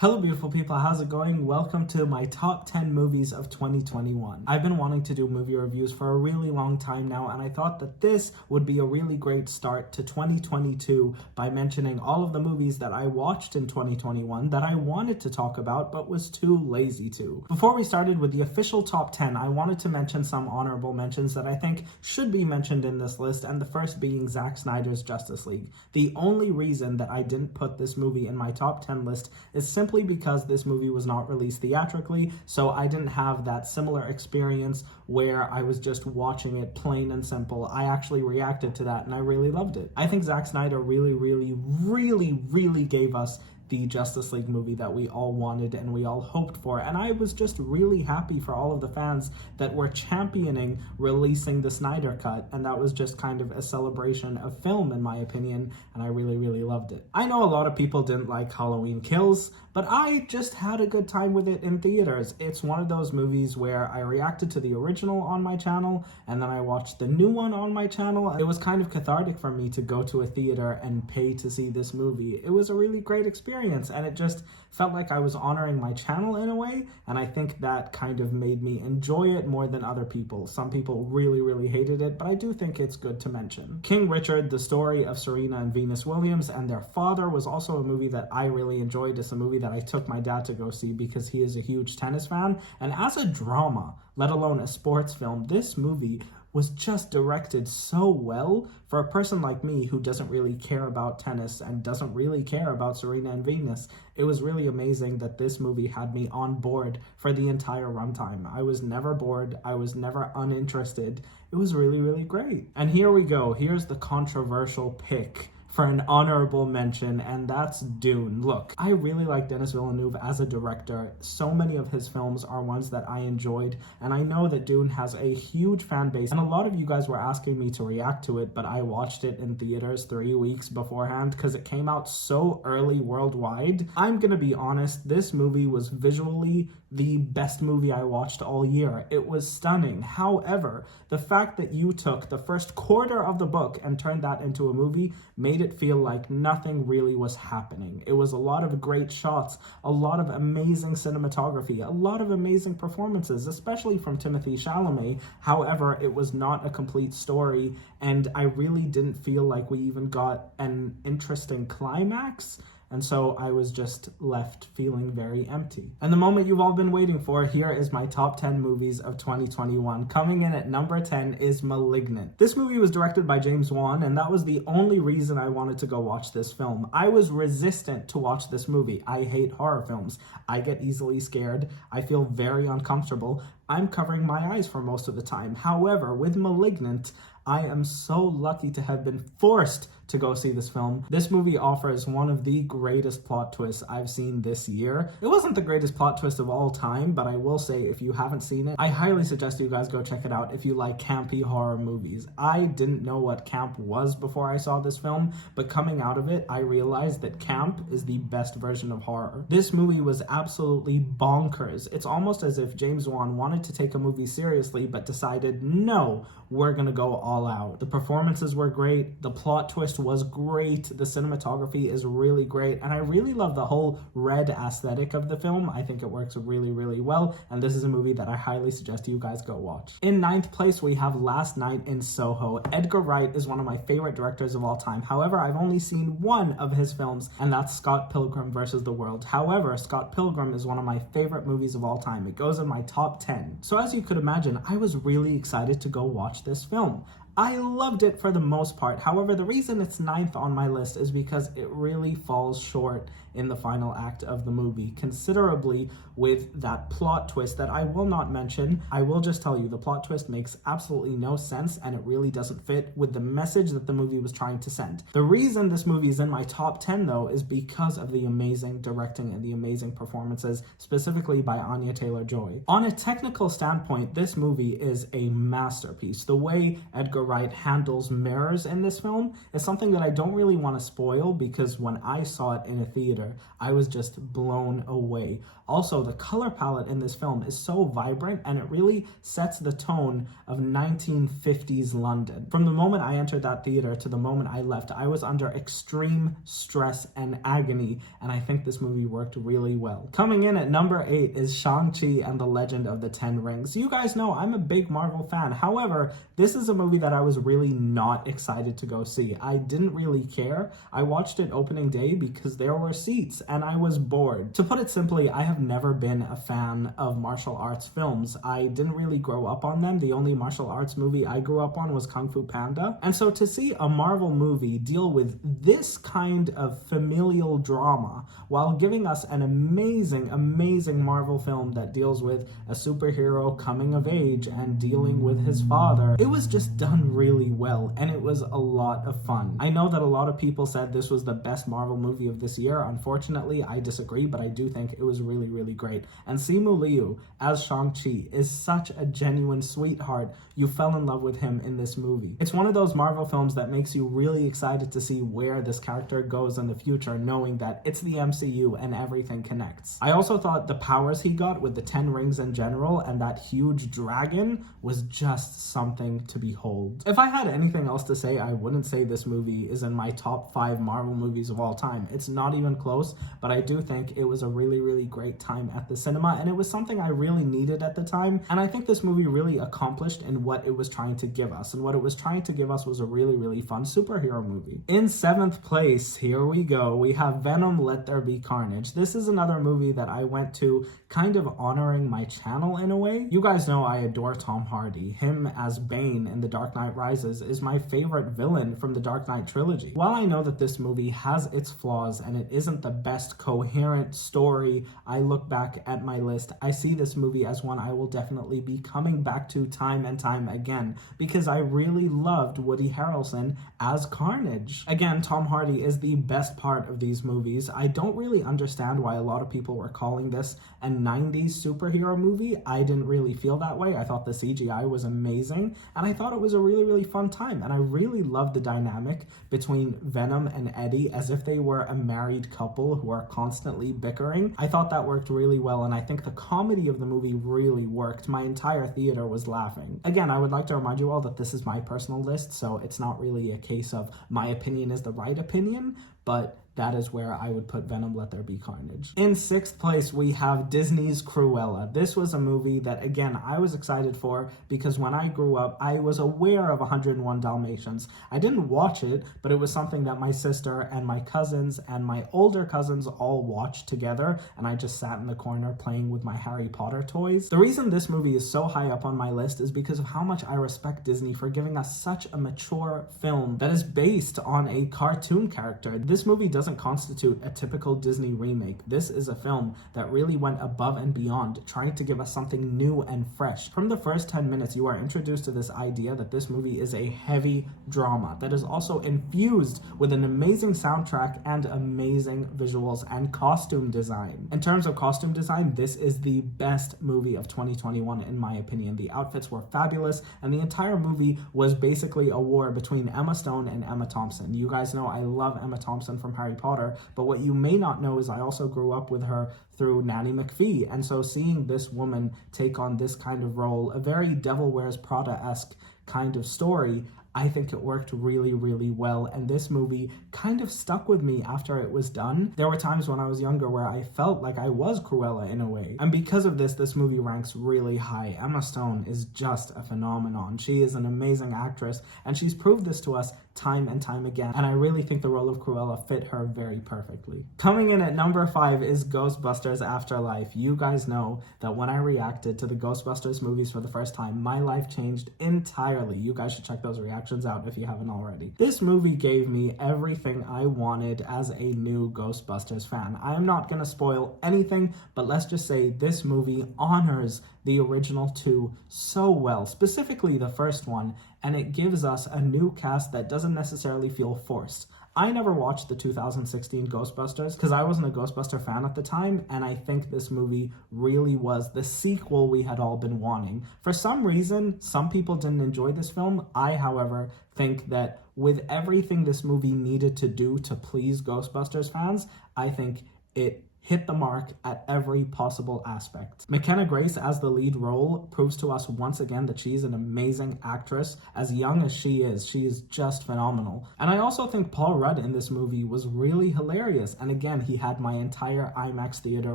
Hello beautiful people, how's it going? Welcome to my top 10 movies of 2021. I've been wanting to do movie reviews for a really long time now, and I thought that this would be a really great start to 2022 by mentioning all of the movies that I watched in 2021 that I wanted to talk about but was too lazy to. Before we started with the official top 10, I wanted to mention some honorable mentions that I think should be mentioned in this list, and the first being Zack Snyder's Justice League. The only reason that I didn't put this movie in my top 10 list is simply because this movie was not released theatrically, so I didn't have that similar experience where I was just watching it plain and simple. I actually reacted to that and I really loved it. I think Zack Snyder really gave us the Justice League movie that we all wanted and we all hoped for, and I was just really happy for all of the fans that were championing releasing the Snyder Cut, and that was just kind of a celebration of film in my opinion, and I really loved it. I know a lot of people didn't like Halloween Kills, but I just had a good time with it in theaters. It's one of those movies where I reacted to the original on my channel and then I watched the new one on my channel. It was kind of cathartic for me to go to a theater and pay to see this movie. It was a really great experience and it just felt like I was honoring my channel in a way, and I think that kind of made me enjoy it more than other people. Some people really hated it, but I do think it's good to mention. King Richard, the story of Serena and Venus Williams and their father, was also a movie that I really enjoyed. It's a movie that I took my dad to go see because he is a huge tennis fan, and as a drama, let alone a sports film, this movie was just directed so well for a person like me who doesn't really care about tennis and doesn't really care about Serena and Venus. It was really amazing that this movie had me on board for the entire runtime. I was never bored. I was never uninterested. It was really great. And here we go. Here's the controversial pick for an honorable mention, and that's Dune. Look, I really like Denis Villeneuve as a director. So many of his films are ones that I enjoyed, and I know that Dune has a huge fan base, and a lot of you guys were asking me to react to it, but I watched it in theaters 3 weeks beforehand because it came out so early worldwide. I'm gonna be honest, this movie was visually the best movie I watched all year. It was stunning. However, the fact that you took the first quarter of the book and turned that into a movie made it feel like nothing really was happening. It was a lot of great shots, a lot of amazing cinematography, a lot of amazing performances, especially from Timothée Chalamet. However, it was not a complete story, and I really didn't feel like we even got an interesting climax. And so I was just left feeling very empty. And the moment you've all been waiting for, here is my top 10 movies of 2021. Coming in at number 10 is Malignant. This movie was directed by James Wan, and that was the only reason I wanted to go watch this film. I was resistant to watch this movie. I hate horror films. I get easily scared. I feel very uncomfortable. I'm covering my eyes for most of the time. However, with Malignant, I am so lucky to have been forced to go see this film. This movie offers one of the greatest plot twists I've seen this year. It wasn't the greatest plot twist of all time, but I will say if you haven't seen it, I highly suggest you guys go check it out if you like campy horror movies. I didn't know what camp was before I saw this film, but coming out of it, I realized that camp is the best version of horror. This movie was absolutely bonkers. It's almost as if James Wan wanted to take a movie seriously, but decided, no, we're gonna go all out. The performances were great, the plot twist was great, the cinematography is really great, and I really love the whole red aesthetic of the film. I think it works really well, and this is a movie that I highly suggest you guys go watch. In 9th place, we have Last Night in Soho. Edgar Wright is one of my favorite directors of all time. However, I've only seen one of his films, and that's Scott Pilgrim vs. the World. However, Scott Pilgrim is one of my favorite movies of all time. It goes in my top 10. So as you could imagine, I was really excited to go watch this film. I loved it for the most part. However, the reason it's 9th on my list is because it really falls short in the final act of the movie considerably with that plot twist that I will not mention. I will just tell you the plot twist makes absolutely no sense and it really doesn't fit with the message that the movie was trying to send. The reason this movie is in my top 10 though is because of the amazing directing and the amazing performances, specifically by Anya Taylor-Joy. On a technical standpoint, this movie is a masterpiece. The way Edgar Wright handles mirrors in this film is something that I don't really want to spoil because when I saw it in a theater, theater, I was just blown away. Also, the color palette in this film is so vibrant, and it really sets the tone of 1950s London. From the moment I entered that theater to the moment I left, I was under extreme stress and agony, and I think this movie worked really well. Coming in at number 8 is Shang-Chi and the Legend of the Ten Rings. You guys know I'm a big Marvel fan. However, this is a movie that I was really not excited to go see. I didn't really care. I watched it opening day because there were seats and I was bored. To put it simply, I have never been a fan of martial arts films. I didn't really grow up on them. The only martial arts movie I grew up on was Kung Fu Panda. And so to see a Marvel movie deal with this kind of familial drama while giving us an amazing Marvel film that deals with a superhero coming of age and dealing with his father, it was just done really well, and it was a lot of fun. I know that a lot of people said this was the best Marvel movie of this year. Unfortunately, I disagree, but I do think it was really great. And Simu Liu as Shang-Chi is such a genuine sweetheart. You fell in love with him in this movie. It's one of those Marvel films that makes you really excited to see where this character goes in the future, knowing that it's the MCU and everything connects. I also thought the powers he got with the 10 rings in general and that huge dragon was just something to behold. If I had anything else to say, I wouldn't say this movie is in my top 5 Marvel movies of all time. It's not even close, but I do think it was a really great time at the cinema, and it was something I really needed at the time, and I think this movie really accomplished in what it was trying to give us, and what it was trying to give us was a really fun superhero movie. In 7th place, here we go, we have Venom Let There Be Carnage. This is another movie that I went to kind of honoring my channel in a way. You guys know I adore Tom Hardy. Him as Bane in The Dark Knight Rises is my favorite villain from the Dark Knight trilogy. While I know that this movie has its flaws and it isn't the best coherent story, I look back at my list, I see this movie as one I will definitely be coming back to time and time again, because I really loved Woody Harrelson as Carnage. Again, Tom Hardy is the best part of these movies. I don't really understand why a lot of people were calling this a 90s superhero movie. I didn't really feel that way. I thought the CGI was amazing, and I thought it was a really fun time, and I really loved the dynamic between Venom and Eddie as if they were a married couple who are constantly bickering. I thought that worked really well, and I think the comedy of the movie really worked. My entire theater was laughing. Again, I would like to remind you all that this is my personal list, so it's not really a case of my opinion is the right opinion, but that is where I would put Venom Let There Be Carnage. In 6th place, we have Disney's Cruella. This was a movie that, again, I was excited for because when I grew up, I was aware of 101 Dalmatians. I didn't watch it, but it was something that my sister and my cousins and my older cousins all watched together, and I just sat in the corner playing with my Harry Potter toys. The reason this movie is so high up on my list is because of how much I respect Disney for giving us such a mature film that is based on a cartoon character. This movie doesn't constitute a typical Disney remake. This is a film that really went above and beyond, trying to give us something new and fresh. From the first 10 minutes, you are introduced to this idea that this movie is a heavy drama that is also infused with an amazing soundtrack and amazing visuals and costume design. In terms of costume design, this is the best movie of 2021 in my opinion. The outfits were fabulous, and the entire movie was basically a war between Emma Stone and Emma Thompson. You guys know I love Emma Thompson from Harry Potter, but what you may not know is I also grew up with her through Nanny McPhee, and so seeing this woman take on this kind of role, a very Devil Wears Prada-esque kind of story, I think it worked really well, and this movie kind of stuck with me after it was done. There were times when I was younger where I felt like I was Cruella in a way, and because of this movie ranks really high. Emma Stone is just a phenomenon. She is an amazing actress, and she's proved this to us time and time again, and I really think the role of Cruella fit her very perfectly. Coming in at number 5 is Ghostbusters Afterlife. You guys know that when I reacted to the Ghostbusters movies for the first time, my life changed entirely. You guys should check those reactions out if you haven't already. This movie gave me everything I wanted as a new Ghostbusters fan. I am not going to spoil anything, but let's just say this movie honors the original 2 so well, specifically the first one, and it gives us a new cast that doesn't necessarily feel forced. I never watched the 2016 Ghostbusters because I wasn't a Ghostbuster fan at the time, and I think this movie really was the sequel we had all been wanting. For some reason, some people didn't enjoy this film. I, however, think that with everything this movie needed to do to please Ghostbusters fans, I think it hit the mark at every possible aspect. McKenna Grace as the lead role proves to us once again that she's an amazing actress. As young as she is just phenomenal. And I also think Paul Rudd in this movie was really hilarious, and again, he had my entire IMAX theater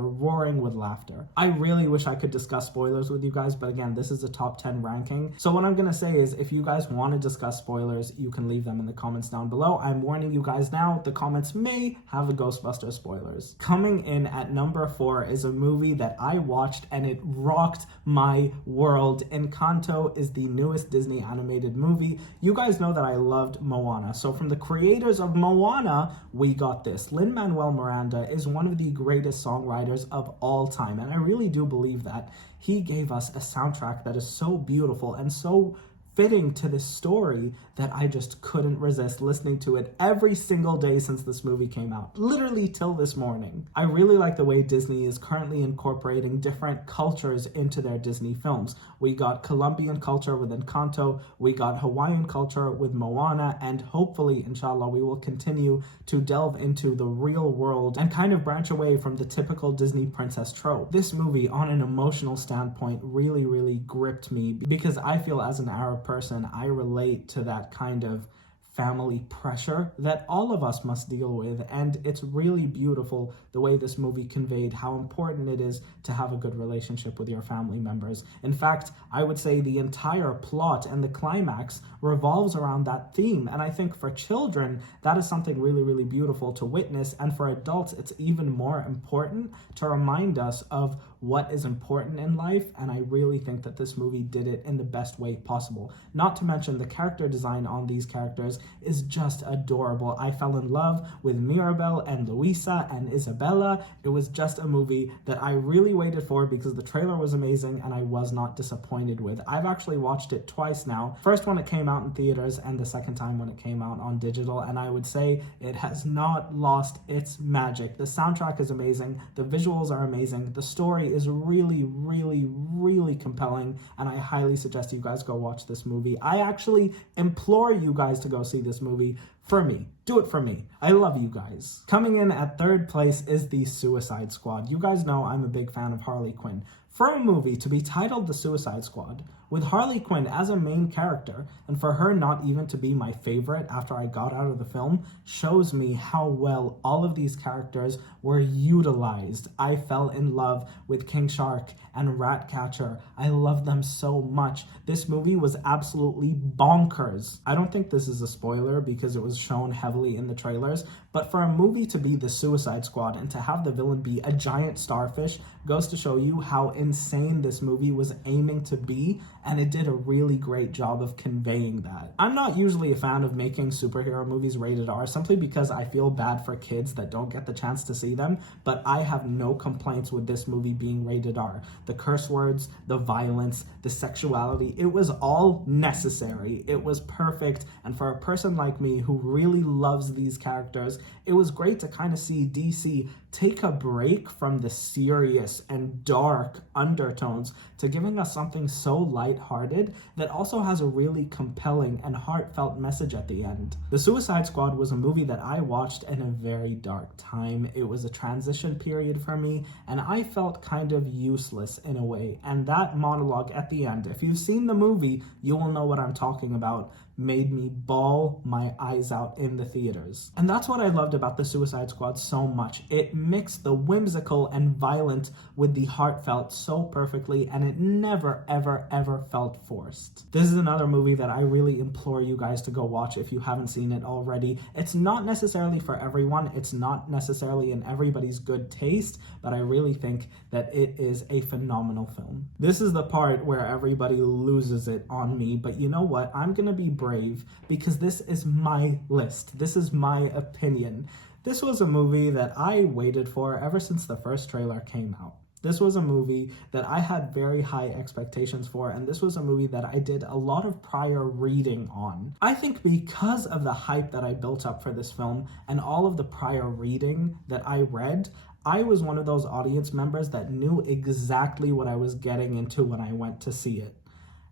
roaring with laughter. I really wish I could discuss spoilers with you guys, but again, this is a top 10 ranking. So what I'm gonna say is, if you guys want to discuss spoilers, you can leave them in the comments down below. I'm warning you guys now, the comments may have a Ghostbusters spoilers. Coming in at number 4 is a movie that I watched and it rocked my world. Encanto is the newest Disney animated movie. You guys know that I loved Moana. So from the creators of Moana, we got this. Lin-Manuel Miranda is one of the greatest songwriters of all time, and I really do believe that. He gave us a soundtrack that is so beautiful and so fitting to this story that I just couldn't resist listening to it every single day since this movie came out, literally till this morning. I really like the way Disney is currently incorporating different cultures into their Disney films. We got Colombian culture with Encanto, we got Hawaiian culture with Moana, and hopefully, inshallah, we will continue to delve into the real world and kind of branch away from the typical Disney princess trope. This movie, on an emotional standpoint, really gripped me because I feel as an Arab person, I relate to that kind of family pressure that all of us must deal with, and it's really beautiful the way this movie conveyed how important it is to have a good relationship with your family members. In fact, I would say the entire plot and the climax revolves around that theme, and I think for children that is something really beautiful to witness, and for adults it's even more important to remind us of what is important in life, and I really think that this movie did it in the best way possible. Not to mention the character design on these characters is just adorable. I fell in love with Mirabel and Luisa and Isabella. It was just a movie that I really waited for because the trailer was amazing and I was not disappointed with. I've actually watched it twice now. First when it came out in theaters and the second time when it came out on digital, and I would say it has not lost its magic. The soundtrack is amazing, the visuals are amazing, the story is really compelling, and I highly suggest you guys go watch this movie. I actually implore you guys to go see this movie for me. Do it for me. I love you guys. Coming in at third place is The Suicide Squad. You guys know I'm a big fan of Harley Quinn. For a movie to be titled The Suicide Squad, with Harley Quinn as a main character, and for her not even to be my favorite after I got out of the film, shows me how well all of these characters were utilized. I fell in love with King Shark and Ratcatcher. I love them so much. This movie was absolutely bonkers. I don't think this is a spoiler because it was shown heavily in the trailers, but for a movie to be The Suicide Squad and to have the villain be a giant starfish goes to show you how insane this movie was aiming to be, and it did a really great job of conveying that. I'm not usually a fan of making superhero movies rated R simply because I feel bad for kids that don't get the chance to see them, but I have no complaints with this movie being rated R. The curse words, the violence, the sexuality, it was all necessary. It was perfect, and for a person like me who really loves these characters, it was great to kind of see DC take a break from the serious and dark undertones to giving us something so lighthearted that also has a really compelling and heartfelt message at the end. The Suicide Squad was a movie that I watched in a very dark time. It was a transition period for me, and I felt kind of useless in a way. And that monologue at the end, if you've seen the movie, you will know what I'm talking about, made me bawl my eyes out in the theaters. And that's what I loved about the Suicide Squad so much. It mixed the whimsical and violent with the heartfelt so perfectly, and it never ever felt forced. This is another movie that I really implore you guys to go watch if you haven't seen it already. It's not necessarily for everyone, it's not necessarily in everybody's good taste, but I really think that it is a phenomenal film. This is the part where everybody loses it on me, but you know what? I'm gonna be brave because this is my list. This is my opinion. This was a movie that I waited for ever since the first trailer came out. This was a movie that I had very high expectations for, and this was a movie that I did a lot of prior reading on. I think because of the hype that I built up for this film and all of the prior reading that I read, I was one of those audience members that knew exactly what I was getting into when I went to see it.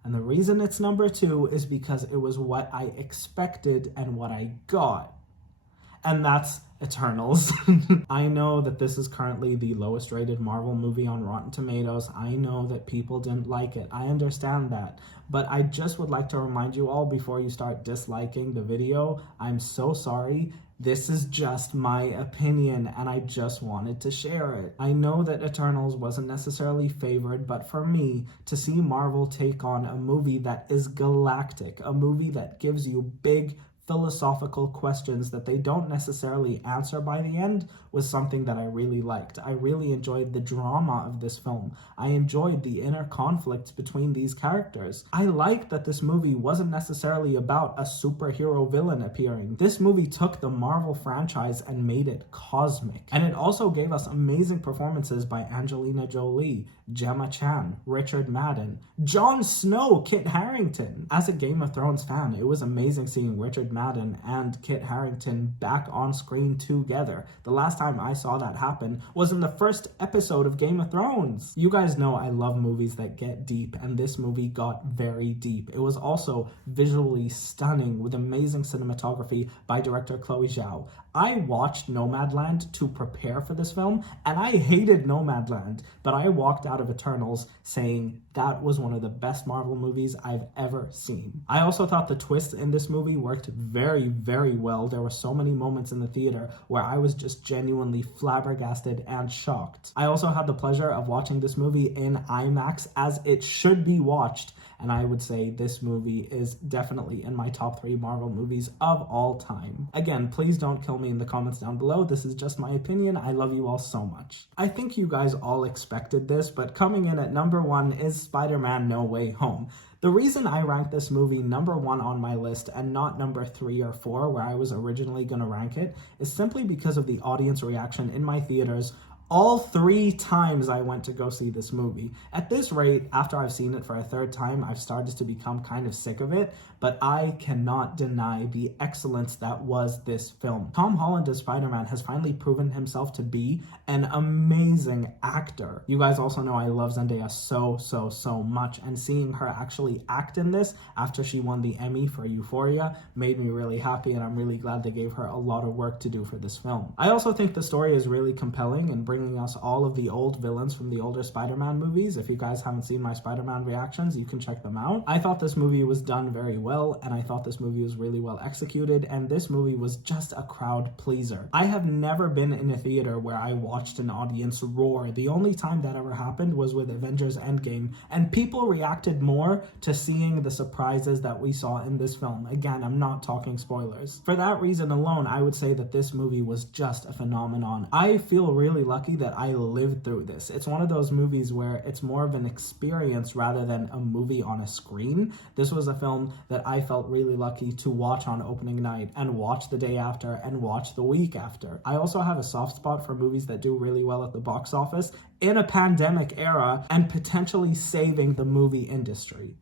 And the reason it's number 2 is because it was what I expected and what I got. And that's Eternals. I know that this is currently the lowest rated Marvel movie on Rotten Tomatoes. I know that people didn't like it. I understand that. But I just would like to remind you all before you start disliking the video, I'm so sorry. This is just my opinion, and I just wanted to share it. I know that Eternals wasn't necessarily favored, but for me, to see Marvel take on a movie that is galactic, a movie that gives you big philosophical questions that they don't necessarily answer by the end, was something that I really liked. I really enjoyed the drama of this film. I enjoyed the inner conflicts between these characters. I liked that this movie wasn't necessarily about a superhero villain appearing. This movie took the Marvel franchise and made it cosmic. And it also gave us amazing performances by Angelina Jolie, Gemma Chan, Richard Madden, Jon Snow, Kit Harington. As a Game of Thrones fan, it was amazing seeing Richard Madden and Kit Harington back on screen together. The last time I saw that happen was in the first episode of Game of Thrones. You guys know I love movies that get deep, and this movie got very deep. It was also visually stunning with amazing cinematography by director Chloe Zhao. I watched Nomadland to prepare for this film, and I hated Nomadland, but I walked out of Eternals saying that was one of the best Marvel movies I've ever seen. I also thought the twists in this movie worked very, very well. There were so many moments in the theater where I was just genuinely flabbergasted and shocked. I also had the pleasure of watching this movie in IMAX as it should be watched, and I would say this movie is definitely in my top 3 Marvel movies of all time. Again, please don't kill me in the comments down below. This is just my opinion. I love you all so much. I think you guys all expected this, but coming in at number 1 is Spider-Man No Way Home. The reason I ranked this movie number 1 on my list and not number 3 or 4 where I was originally going to rank it is simply because of the audience reaction in my theaters all 3 times I went to go see this movie. At this rate, after I've seen it for a 3rd time, I've started to become kind of sick of it, but I cannot deny the excellence that was this film. Tom Holland as Spider-Man has finally proven himself to be an amazing actor. You guys also know I love Zendaya so much, and seeing her actually act in this after she won the Emmy for Euphoria made me really happy, and I'm really glad they gave her a lot of work to do for this film. I also think the story is really compelling and bringing us all of the old villains from the older Spider-Man movies. If you guys haven't seen my Spider-Man reactions, you can check them out. I thought this movie was done very well, and I thought this movie was really well executed, and this movie was just a crowd pleaser. I have never been in a theater where I watched an audience roar. The only time that ever happened was with Avengers Endgame, and people reacted more to seeing the surprises that we saw in this film. Again, I'm not talking spoilers. For that reason alone, I would say that this movie was just a phenomenon. I feel really lucky that I lived through this. It's one of those movies where it's more of an experience rather than a movie on a screen. This was a film that I felt really lucky to watch on opening night and watch the day after and watch the week after. I also have a soft spot for movies that do really well at the box office in a pandemic era and potentially saving the movie industry.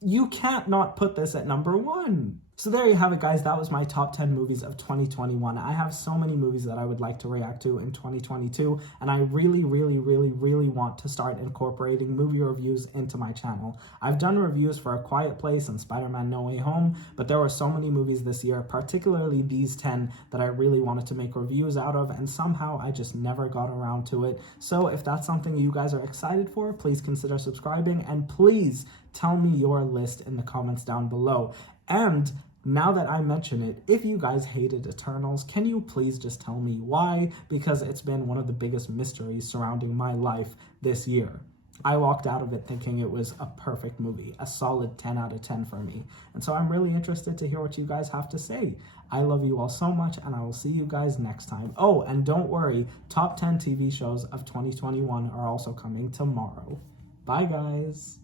You can't not put this at number 1. So there you have it, guys. That was my top 10 movies of 2021. I have so many movies that I would like to react to in 2022, and I really want to start incorporating movie reviews into my channel. I've done reviews for A Quiet Place and Spider-Man No Way Home, but there were so many movies this year, particularly these 10, that I really wanted to make reviews out of, and somehow I just never got around to it. So if that's something you guys are excited for, please consider subscribing, and please tell me your list in the comments down below. And now that I mention it, if you guys hated Eternals, can you please just tell me why? Because it's been one of the biggest mysteries surrounding my life this year. I walked out of it thinking it was a perfect movie, a solid 10 out of 10 for me. And so I'm really interested to hear what you guys have to say. I love you all so much, and I will see you guys next time. Oh, and don't worry, top 10 TV shows of 2021 are also coming tomorrow. Bye, guys.